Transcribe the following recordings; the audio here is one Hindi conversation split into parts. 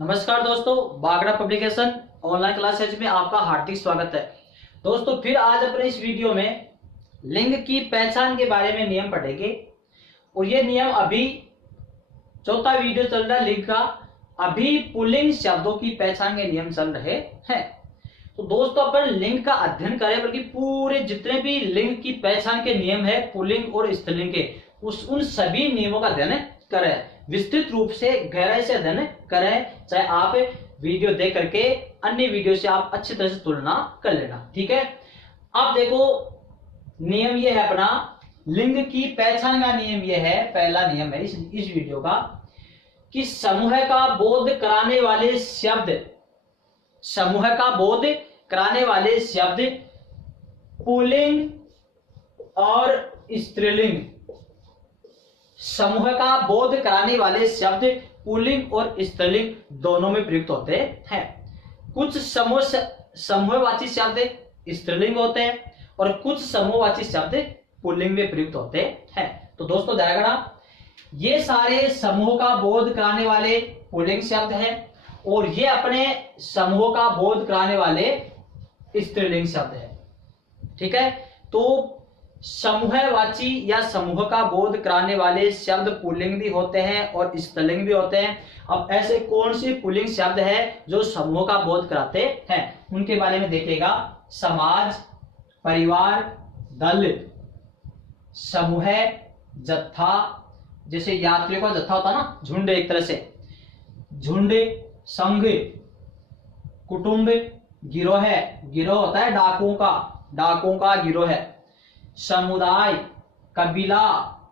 नमस्कार दोस्तों, बागड़ा पब्लिकेशन ऑनलाइन क्लासेज में आपका हार्दिक स्वागत है। दोस्तों फिर आज अपने इस वीडियो में लिंग की पहचान के बारे में नियम पढ़ेंगे और ये नियम अभी चौथा वीडियो चल रहा है लिंग का। अभी पुल्लिंग शब्दों की पहचान के नियम चल रहे हैं। तो दोस्तों अपन लिंग का अध्ययन करें, बल्कि पूरे जितने भी लिंग की पहचान के नियम है पुल्लिंग और स्त्रीलिंग के उन सभी नियमों का अध्ययन करें, विस्तृत रूप से गहराई से अध्ययन करें। चाहे आप वीडियो देख करके अन्य वीडियो से आप अच्छी तरह से तुलना कर लेना, ठीक है। अब देखो नियम ये है अपना लिंग की पहचान का नियम ये है, पहला नियम है इस वीडियो का कि समूह का बोध कराने वाले शब्द, समूह का बोध कराने वाले शब्द पुल्लिंग और स्त्रीलिंग, समूह का बोध कराने वाले शब्द पुल्लिंग और स्त्रीलिंग दोनों में प्रयुक्त होते हैं। कुछ समूहवाची शब्द स्त्रीलिंग होते हैं और कुछ समूहवाची शब्द पुल्लिंग में प्रयुक्त होते हैं। तो दोस्तों ध्यान रखना, ये सारे समूह का बोध कराने वाले पुल्लिंग शब्द हैं और ये अपने समूह का बोध कराने वाले स्त्रीलिंग शब्द है, ठीक है। तो समूहवाची या समूह का बोध कराने वाले शब्द पुल्लिंग भी होते हैं और स्त्रीलिंग भी होते हैं। अब ऐसे कौन से पुल्लिंग शब्द है जो समूह का बोध कराते हैं, उनके बारे में देखिएगा। समाज, परिवार, दल, समूह, जत्था, जैसे यात्रियों का जत्था होता है ना, झुंड, एक तरह से झुंड, संघ, कुटुंब, गिरोह, गिरोह होता है डाकुओं का गिरोह है, समुदाय, कबीला,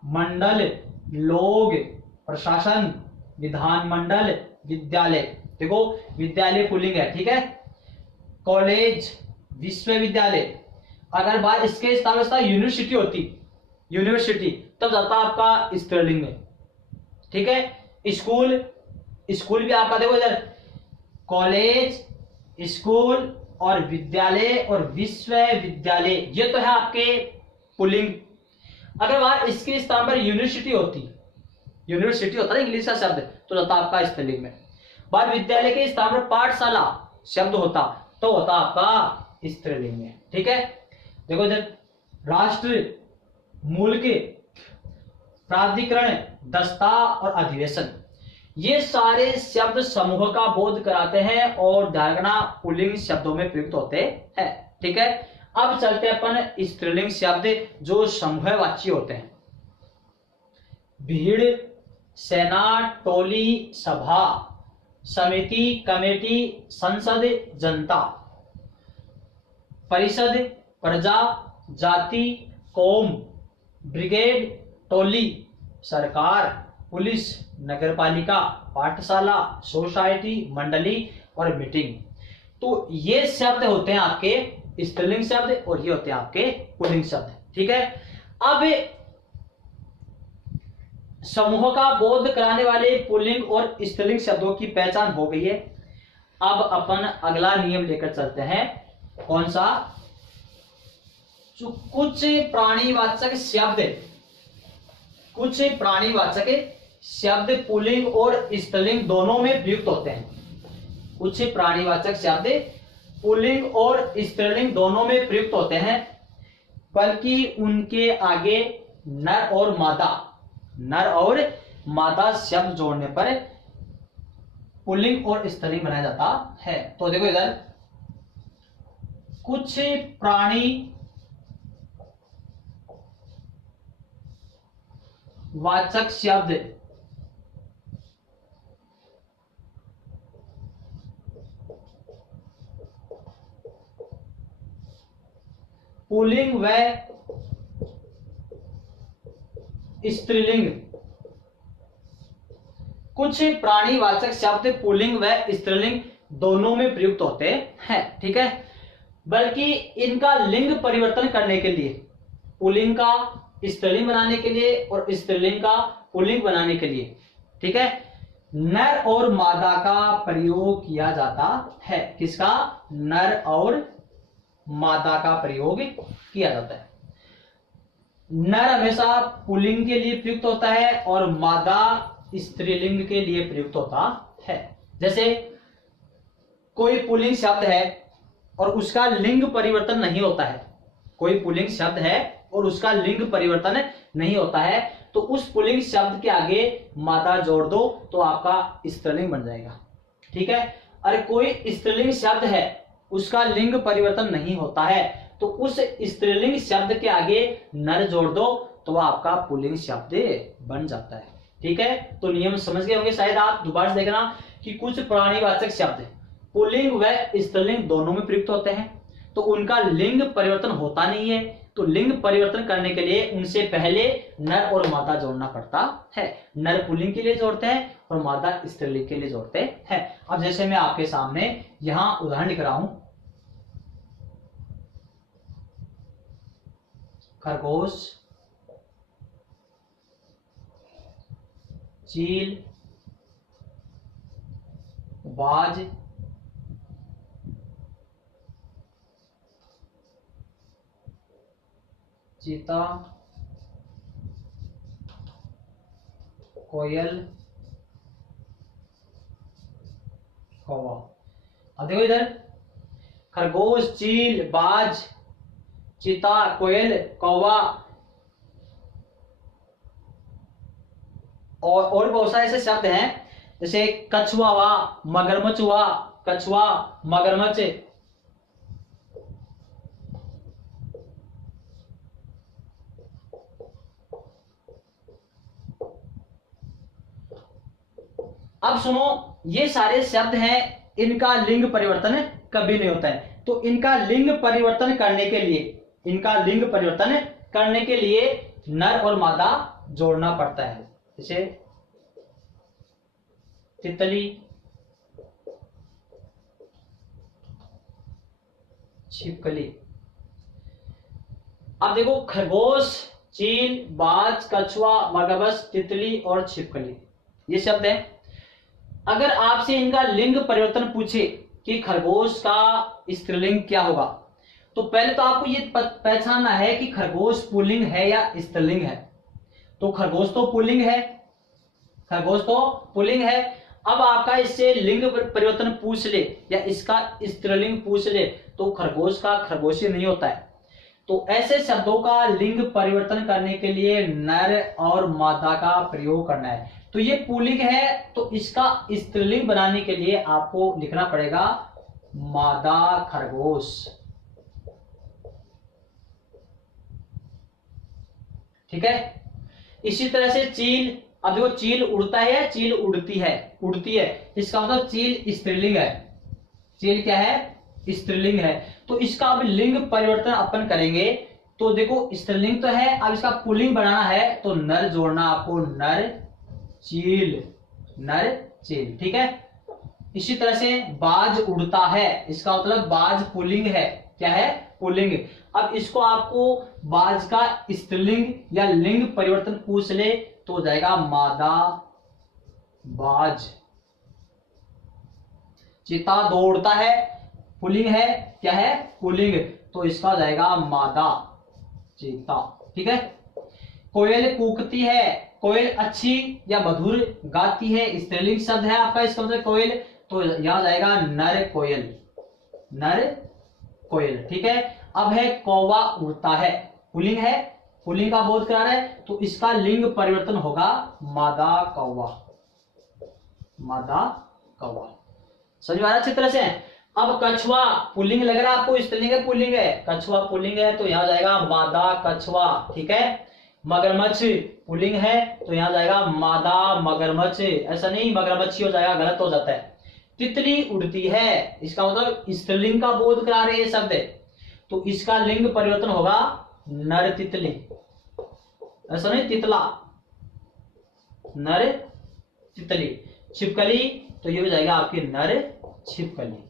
मंडल, लोग, प्रशासन, विधानमंडल, विद्यालय। देखो विद्यालय पुल्लिंग है, ठीक है। कॉलेज, विश्वविद्यालय। अगर बात इसके स्थान पर यूनिवर्सिटी होती, यूनिवर्सिटी, तब जाता आपका स्त्रीलिंग में, ठीक है। स्कूल, स्कूल भी आपका देखो इधर कॉलेज, स्कूल और विद्यालय और विश्वविद्यालय, ये तो है आपके पुल्लिंग। अगर वहां इसके स्थान पर यूनिवर्सिटी होती, यूनिवर्सिटी होता है इंग्लिश का शब्द, तो जाता आपका स्त्रीलिंग में। बात विद्यालय के स्थान पर पाठशाला शब्द होता तो होता आपका स्त्रीलिंग में, ठीक है। देखो इधर राष्ट्र, मुल्क, प्राधिकरण, दस्ता और अधिवेशन, ये सारे शब्द समूह का बोध कराते हैं और धारणा पुल्लिंग शब्दों में प्रयुक्त होते हैं, ठीक है। अब चलते हैं अपन स्त्रीलिंग शब्द जो समूहवाची होते हैं। भीड़, सेना, टोली, सभा, समिति, कमेटी, संसद, जनता, परिषद, प्रजा, जाति, कौम, ब्रिगेड, टोली, सरकार, पुलिस, नगरपालिका, पाठशाला, सोसाइटी, मंडली और मीटिंग। तो ये शब्द होते हैं आपके स्त्रीलिंग शब्द और ये होते हैं आपके पुल्लिंग शब्द, ठीक है। अब समूह का बोध कराने वाले पुल्लिंग और स्त्रीलिंग शब्दों की पहचान हो गई है। अब अपन अगला नियम लेकर चलते हैं, कौन सा, कुछ प्राणीवाचक शब्द, कुछ प्राणीवाचक शब्द पुल्लिंग और स्त्रीलिंग दोनों में प्रयुक्त होते हैं। कुछ प्राणीवाचक शब्द पुल्लिंग और स्त्रीलिंग दोनों में प्रयुक्त होते हैं, बल्कि उनके आगे नर और मादा शब्द जोड़ने पर पुल्लिंग और स्त्रीलिंग बनाया जाता है। तो देखो इधर कुछ प्राणी वाचक शब्द पुल्लिंग व स्त्रीलिंग, कुछ प्राणीवाचक शब्द पुल्लिंग व स्त्रीलिंग दोनों में प्रयुक्त होते हैं, ठीक है। बल्कि इनका लिंग परिवर्तन करने के लिए, पुल्लिंग का स्त्रीलिंग बनाने के लिए और स्त्रीलिंग का पुल्लिंग बनाने के लिए, ठीक है, नर और मादा का प्रयोग किया जाता है। किसका? नर और मादा का प्रयोग किया जाता है। नर हमेशा पुल्लिंग के लिए प्रयुक्त होता है और मादा स्त्रीलिंग के लिए प्रयुक्त होता है। जैसे कोई पुल्लिंग शब्द है और उसका लिंग परिवर्तन नहीं होता है, कोई पुल्लिंग शब्द है और उसका लिंग परिवर्तन नहीं होता है, तो उस पुल्लिंग शब्द के आगे मादा जोड़ दो तो आपका स्त्रीलिंग बन जाएगा। ठीक है। अरे कोई स्त्रीलिंग शब्द है उसका लिंग परिवर्तन नहीं होता है, तो उस स्त्रीलिंग शब्द के आगे नर जोड़ दो तो वह आपका पुल्लिंग शब्द बन जाता है। ठीक है। तो नियम समझ गए होंगे शायद आप। दोबारा से देखना कि कुछ प्राणीवाचक शब्द पुल्लिंग व स्त्रीलिंग दोनों में प्रयुक्त होते हैं, तो उनका लिंग परिवर्तन होता नहीं है, तो लिंग परिवर्तन करने के लिए उनसे पहले नर और मादा जोड़ना पड़ता है। नर पुल्लिंग के लिए जोड़ते हैं और मादा स्त्रीलिंग के लिए जोड़ते हैं। अब जैसे मैं आपके सामने यहां उदाहरण लिख रहा हूं, खरगोश, चील, बाज, चीता, कोयल, कौवा। अब देखो इधर, खरगोश, चील, बाज, चीता, कोयल, कौवा और बहुत सारे ऐसे शब्द हैं, जैसे कछुआ हुआ, मगरमच्छ हुआ, कछुआ, मगरमच्छ। अब सुनो, ये सारे शब्द हैं, इनका लिंग परिवर्तन कभी नहीं होता है, तो इनका लिंग परिवर्तन करने के लिए, इनका लिंग परिवर्तन करने के लिए नर और मादा जोड़ना पड़ता है। जैसे तितली, छिपकली। अब देखो, खरगोश, चील, बाज, कछुआ, मगरमच्छ, तितली और छिपकली, ये शब्द हैं। अगर आपसे इनका लिंग परिवर्तन पूछे कि खरगोश का स्त्रीलिंग क्या होगा, तो पहले तो आपको ये पहचानना है कि खरगोश पुल्लिंग है या स्त्रीलिंग है। तो खरगोश तो पुल्लिंग है, खरगोश तो पुल्लिंग है। अब आपका इससे लिंग परिवर्तन पूछ ले या इसका स्त्रीलिंग पूछ ले तो खरगोश का खरगोशी नहीं होता है। तो ऐसे शब्दों का लिंग परिवर्तन करने के लिए नर और मादा का प्रयोग करना है। तो ये पुल्लिंग है, तो इसका स्त्रीलिंग बनाने के लिए आपको लिखना पड़ेगा मादा खरगोश। ठीक है। इसी तरह से चील, अब देखो चील उड़ता है या चील उड़ती है, उड़ती है, इसका मतलब चील स्त्रीलिंग है। चील क्या है? स्त्रीलिंग है। तो इसका अब लिंग परिवर्तन अपन करेंगे, तो देखो स्त्रीलिंग तो है, अब इसका पुल्लिंग बनाना है तो नर जोड़ना आपको, नर चील, नर चील। ठीक है। इसी तरह से बाज उड़ता है, इसका मतलब बाज पुल्लिंग है, क्या है? पुल्लिंग। अब इसको आपको बाज का स्त्रीलिंग या लिंग परिवर्तन पूछ ले तो हो जाएगा मादा बाज। चीता दौड़ता है, पुल्लिंग है, क्या है? पुल्लिंग, तो इसका हो जाएगा मादा चीता। ठीक है। कोयल कूकती है, कोयल अच्छी या मधुर गाती है, स्त्रीलिंग शब्द है आपका, इसका मतलब कोयल, तो यहां जाएगा नर कोयल, नर कोयल। ठीक है। अब है कौवा उड़ता है, पुल्लिंग है, पुल्लिंग का बोध करा है, तो इसका लिंग परिवर्तन होगा मादा कौवा, मादा कौवा। समझ में आ रहा अच्छी तरह से? अब कछुआ पुल्लिंग लग रहा है आपको, स्त्रीलिंग है पुल्लिंग है? कछुआ पुल्लिंग है तो यहां जाएगा मादा कछुआ। ठीक है। मगरमच्छ पुल्लिंग है तो यहां जाएगा मादा मगरमच्छ, ऐसा नहीं मगरमच्छी हो जाएगा, गलत हो जाता है। तितली उड़ती है, इसका मतलब स्त्रीलिंग का बोध करा रहे ये शब्द, तो इसका लिंग परिवर्तन होगा नर तितली, ऐसा नहीं तितला, नर तितली। छिपकली, तो ये हो जाएगा आपकी नर छिपकली।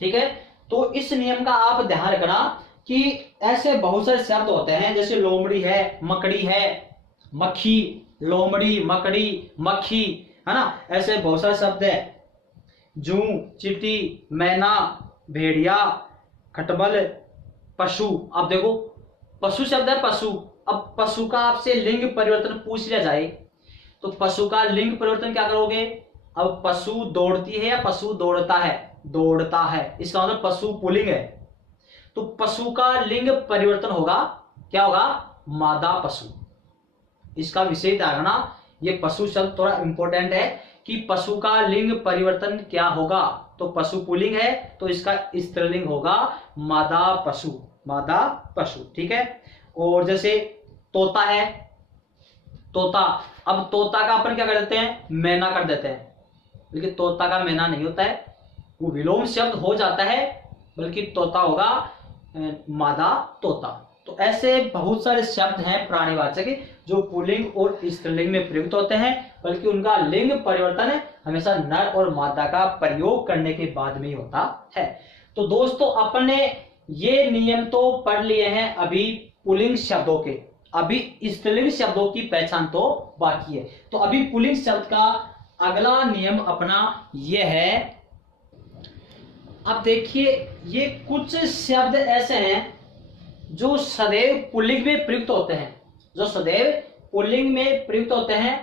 ठीक है। तो इस नियम का आप ध्यान रखना कि ऐसे बहुत सारे शब्द होते हैं, जैसे लोमड़ी है, मकड़ी है, मक्खी, लोमड़ी, मकड़ी, मक्खी, है ना, ऐसे बहुत सारे शब्द है। जू, चींटी, मैना, भेड़िया, खटमल, पशु। अब देखो पशु शब्द है, पशु। अब पशु का आपसे लिंग परिवर्तन पूछ लिया जाए तो पशु का लिंग परिवर्तन क्या करोगे? अब पशु दौड़ती है या पशु दौड़ता है? दौड़ता है, इसका मतलब पशु पुल्लिंग है। तो पशु का लिंग परिवर्तन होगा, क्या होगा? मादा पशु। इसका विशेष ध्यान रखना, ये पशु शब्द थोड़ा इंपॉर्टेंट है कि पशु का लिंग परिवर्तन क्या होगा। तो पशु पुल्लिंग है तो इसका स्त्रीलिंग होगा मादा पशु, मादा पशु। ठीक है। और जैसे तोता है, तोता, अब तोता का अपन क्या कर देते हैं? मैना कर देते हैं, लेकिन तोता का मैना नहीं होता है, वो विलोम शब्द हो जाता है, बल्कि तोता होगा मादा तोता। तो ऐसे बहुत सारे शब्द हैं प्राणीवाचक जो पुल्लिंग और स्त्रीलिंग में प्रयुक्त होते हैं, बल्कि उनका लिंग परिवर्तन हमेशा नर और मादा का प्रयोग करने के बाद में ही होता है। तो दोस्तों अपन ने ये नियम तो पढ़ लिए हैं अभी पुल्लिंग शब्दों के, अभी स्त्रीलिंग शब्दों की पहचान तो बाकी है। तो अभी पुल्लिंग शब्द का अगला नियम अपना ये है। अब देखिए ये कुछ शब्द ऐसे हैं जो सदैव पुल्लिंग में प्रयुक्त होते हैं, जो सदैव पुल्लिंग में प्रयुक्त होते हैं।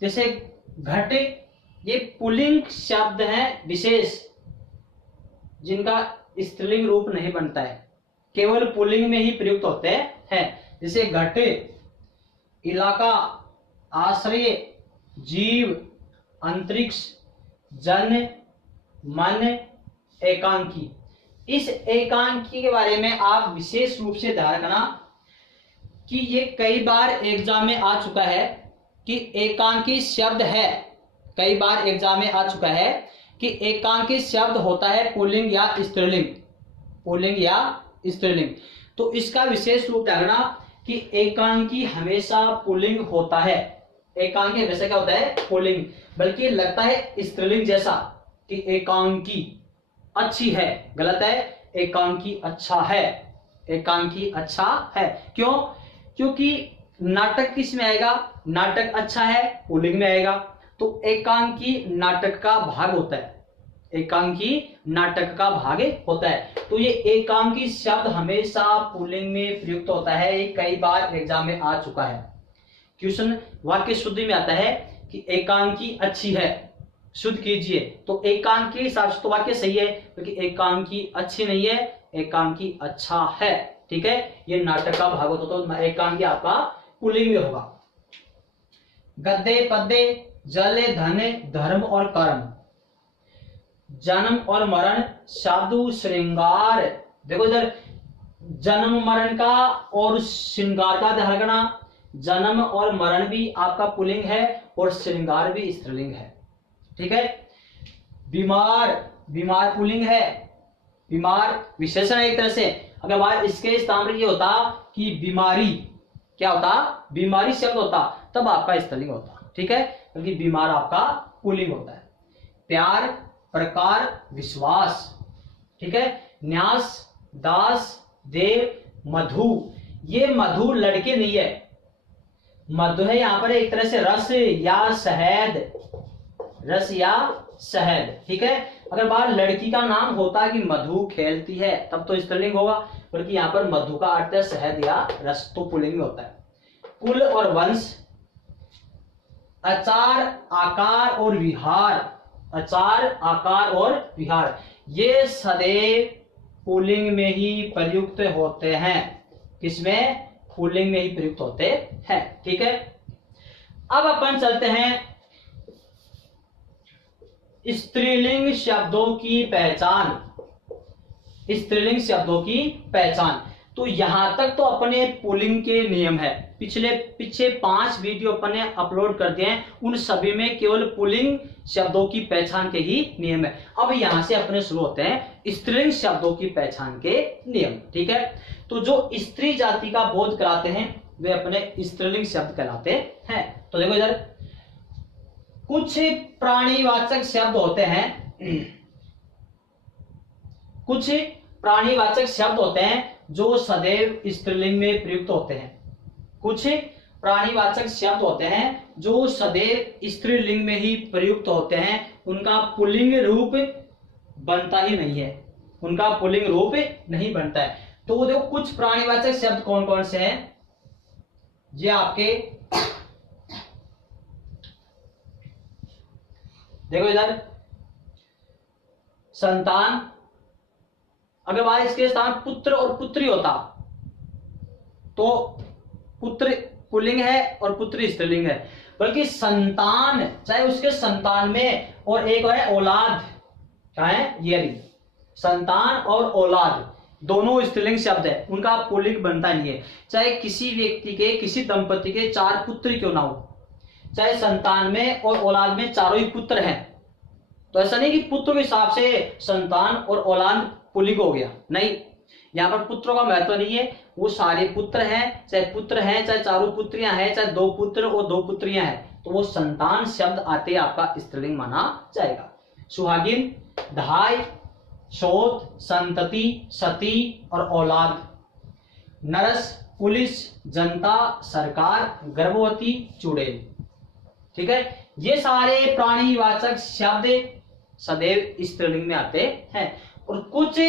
जैसे घट, ये पुल्लिंग शब्द हैं विशेष जिनका स्त्रीलिंग रूप नहीं बनता है, केवल पुल्लिंग में ही प्रयुक्त होते हैं। जैसे घट, इलाका, आश्रय, जीव, अंतरिक्ष, जन, मन, एकांकी। इस एकांकी के बारे में आप विशेष रूप से ध्यान रखना कि ये कई बार एग्जाम में आ चुका है कि एकांकी शब्द है, कई बार एग्जाम में आ चुका है कि एकांकी शब्द होता है पुल्लिंग या स्त्रीलिंग, पुल्लिंग या स्त्रीलिंग। तो इसका विशेष रूप ध्यान रखना कि एकांकी हमेशा पुल्लिंग होता है, एकांकी हमेशा क्या होता है? पुल्लिंग, बल्कि लगता है स्त्रीलिंग जैसा कि एकांकी अच्छी है, गलत है, एकांकी अच्छा है, एकांकी अच्छा है। क्यों? क्योंकि नाटक किस में आएगा? नाटक अच्छा है पुल्लिंग में आएगा। तो एकांकी नाटक का भाग होता है, एकांकी नाटक का भाग होता है। तो ये एकांकी शब्द हमेशा पुल्लिंग में प्रयुक्त होता है, ये कई बार एग्जाम में आ चुका है। क्वेश्चन वाक्य शुद्धि में आता है कि एकांकी अच्छी है, शुद्ध कीजिए। तो एकांकी हिसाब से तो वाक्य सही है, क्योंकि एकांकी अच्छी नहीं है, एकांकी अच्छा है। ठीक है, ये नाटक का भाग होता तो एकांकी आपका पुल्लिंग में होगा। गद्दे, पद्दे, जले, धने, धर्म और कर्म, जन्म और मरण, साधु, श्रृंगार। देखो इधर जन्म मरण का और श्रृंगार का ध्यान रखना, जन्म और मरण भी आपका पुल्लिंग है और श्रृंगार भी स्त्रीलिंग है। ठीक है। बीमार, बीमार पुल्लिंग है, बीमार विशेषण है एक तरह से। अगर बात इसके स्थान पर ये होता कि बीमारी, क्या होता? बीमारी शब्द होता, तब आपका स्त्रीलिंग होता। ठीक है, क्योंकि बीमार आपका पुल्लिंग होता है। प्यार, प्रकार, विश्वास। ठीक है। न्यास, दास, देव, मधु। ये मधु लड़के नहीं है, मधु है यहां पर एक तरह से रस या शहद, रस या शहद। ठीक है। अगर बाहर लड़की का नाम होता कि मधु खेलती है तब तो स्त्रीलिंग होगा, बल्कि यहाँ पर मधु का अर्थ है शहद या रस, तो पुल्लिंग में होता है। कुल और वंश, आचार, आकार और विहार, आचार, आकार और विहार, ये सदैव पुल्लिंग में ही प्रयुक्त होते हैं। किसमें? पुल्लिंग में ही प्रयुक्त होते हैं। ठीक है। अब अपन चलते हैं स्त्रीलिंग शब्दों की पहचान, स्त्रीलिंग शब्दों की पहचान। तो यहां तक तो अपने पुल्लिंग के नियम है, पीछे 5 वीडियो अपने अपलोड कर दिए हैं, उन सभी में केवल पुल्लिंग शब्दों की पहचान के ही नियम है। अब यहां से अपने शुरू होते हैं स्त्रीलिंग शब्दों की पहचान के नियम। ठीक है। तो जो स्त्री जाति का बोध कराते हैं वे अपने स्त्रीलिंग शब्द कहलाते हैं। तो देखो इधर कुछ प्राणीवाचक शब्द होते हैं, कुछ प्राणीवाचक शब्द होते हैं जो सदैव स्त्रीलिंग में प्रयुक्त होते हैं। कुछ प्राणीवाचक शब्द होते हैं जो सदैव स्त्रीलिंग में ही प्रयुक्त होते हैं, उनका पुल्लिंग रूप बनता ही नहीं है, उनका पुल्लिंग रूप नहीं बनता है। तो वो देखो कुछ प्राणीवाचक शब्द कौन कौन से हैं, ये आपके देखो इधर संतान, अगर वहां इसके स्थान पुत्र और पुत्री होता तो पुत्र पुल्लिंग है और पुत्री स्त्रीलिंग है, बल्कि संतान चाहे उसके संतान में, और एक है औलाद, क्या है ये संतान और औलाद दोनों स्त्रीलिंग शब्द है, उनका पुल्लिंग बनता नहीं है। चाहे किसी व्यक्ति के, किसी दंपति के 4 पुत्र क्यों ना हो, चाहे संतान में और औलाद में चारों ही पुत्र हैं, तो ऐसा नहीं कि पुत्र के हिसाब से संतान और औलाद पुल्लिंग हो गया, नहीं, यहाँ पर पुत्रों का महत्व नहीं है, वो सारे पुत्र हैं, चाहे चारों पुत्रियां हैं, चाहे 2 पुत्र और 2 पुत्रियां हैं, तो वो संतान शब्द आते आपका स्त्रीलिंग माना जाएगा। सुहागिन, ढाई, शोध, संतति, सती और औलाद, नरस, पुलिस, जनता, सरकार, गर्भवती, चुड़ैल। ठीक है, ये सारे प्राणीवाचक शब्द सदैव स्त्रीलिंग में आते हैं, और कुछ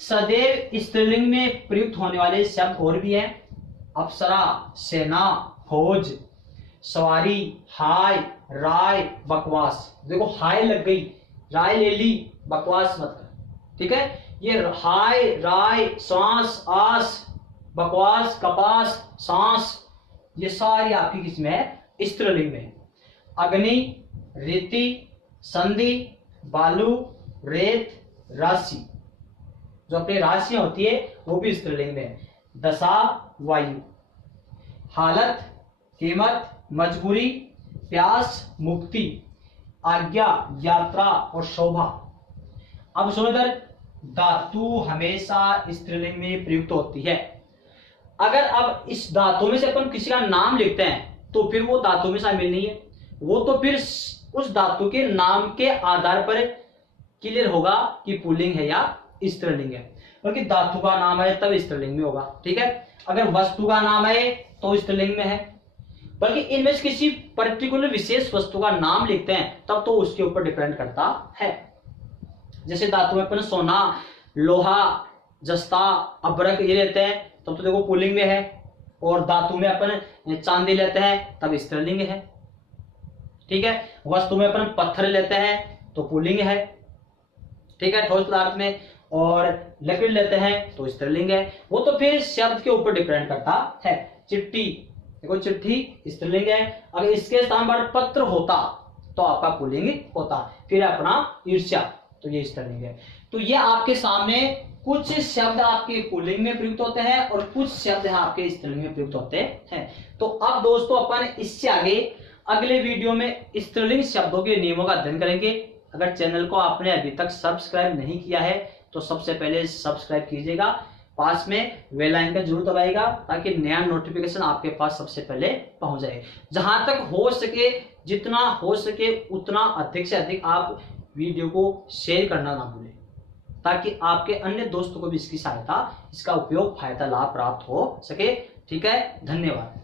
सदैव स्त्रीलिंग में प्रयुक्त होने वाले शब्द और भी हैं। अप्सरा, सेना, फौज, सवारी, हाय, राय, बकवास। देखो हाय लग गई, राय ले ली, बकवास मत कर। ठीक है, ये हाय, राय, सांस, आस, बकवास, कपास, सांस, ये सारी आपकी किसमें है, स्त्रीलिंग में। अग्नि, रीति, संधि, बालू, रेत, राशि, जो अपनी राशियां होती है वो भी स्त्रीलिंग में है। दशा, वायु, हालत, कीमत, मजबूरी, प्यास, मुक्ति, आज्ञा, यात्रा और शोभा। अब सुनो इधर, धातु हमेशा स्त्रीलिंग में प्रयुक्त होती है। अगर अब इस धातु में से अपन किसी का नाम लिखते हैं तो फिर वो धातु में शामिल नहीं है, वो तो फिर उस धातु के नाम के आधार पर क्लियर होगा कि पुल्लिंग है या स्त्रीलिंग है, क्योंकि धातु का नाम है तब स्त्रीलिंग में होगा। ठीक है, अगर वस्तु का नाम है तो स्त्रीलिंग में है, बल्कि इनमें से किसी पर्टिकुलर विशेष वस्तु का नाम लिखते हैं तब तो उसके ऊपर डिपेंड करता है। जैसे धातु में अपन सोना, लोहा, जस्ता, अभ्रक ये लेते हैं तब तो देखो पुल्लिंग में है, और धातु में अपन चांदी लेते हैं तब स्त्रीलिंग है। ठीक है, वस्तु में अपन पत्थर लेते हैं तो पुल्लिंग है। ठीक है, ठोस पदार्थ में, और लकड़ी लेते हैं तो स्त्रीलिंग है। वो तो फिर शब्द के ऊपर डिपेंड करता है। चिट्ठी, देखो चिट्ठी स्त्रीलिंग है, अगर इसके स्थान पर पत्र होता तो आपका पुल्लिंग होता। फिर अपना ईर्ष्या, तो ये स्त्रीलिंग है। तो ये आपके सामने कुछ शब्द आपके पुल्लिंग में प्रयुक्त होते हैं और कुछ शब्द आपके स्त्रीलिंग में प्रयुक्त होते हैं। तो अब दोस्तों अपन इससे आगे अगले वीडियो में स्त्रीलिंग शब्दों के नियमों का अध्ययन करेंगे। अगर चैनल को आपने अभी तक सब्सक्राइब नहीं किया है तो सबसे पहले सब्सक्राइब कीजिएगा, पास में बेल आइकन जरूर दबाइएगा ताकि नया नोटिफिकेशन आपके पास सबसे पहले पहुंच जाए। जहां तक हो सके, जितना हो सके उतना अधिक से अधिक आप वीडियो को शेयर करना ना भूलें, ताकि आपके अन्य दोस्तों को भी इसकी सहायता, इसका उपयोग, फायदा, लाभ प्राप्त हो सके। ठीक है, धन्यवाद।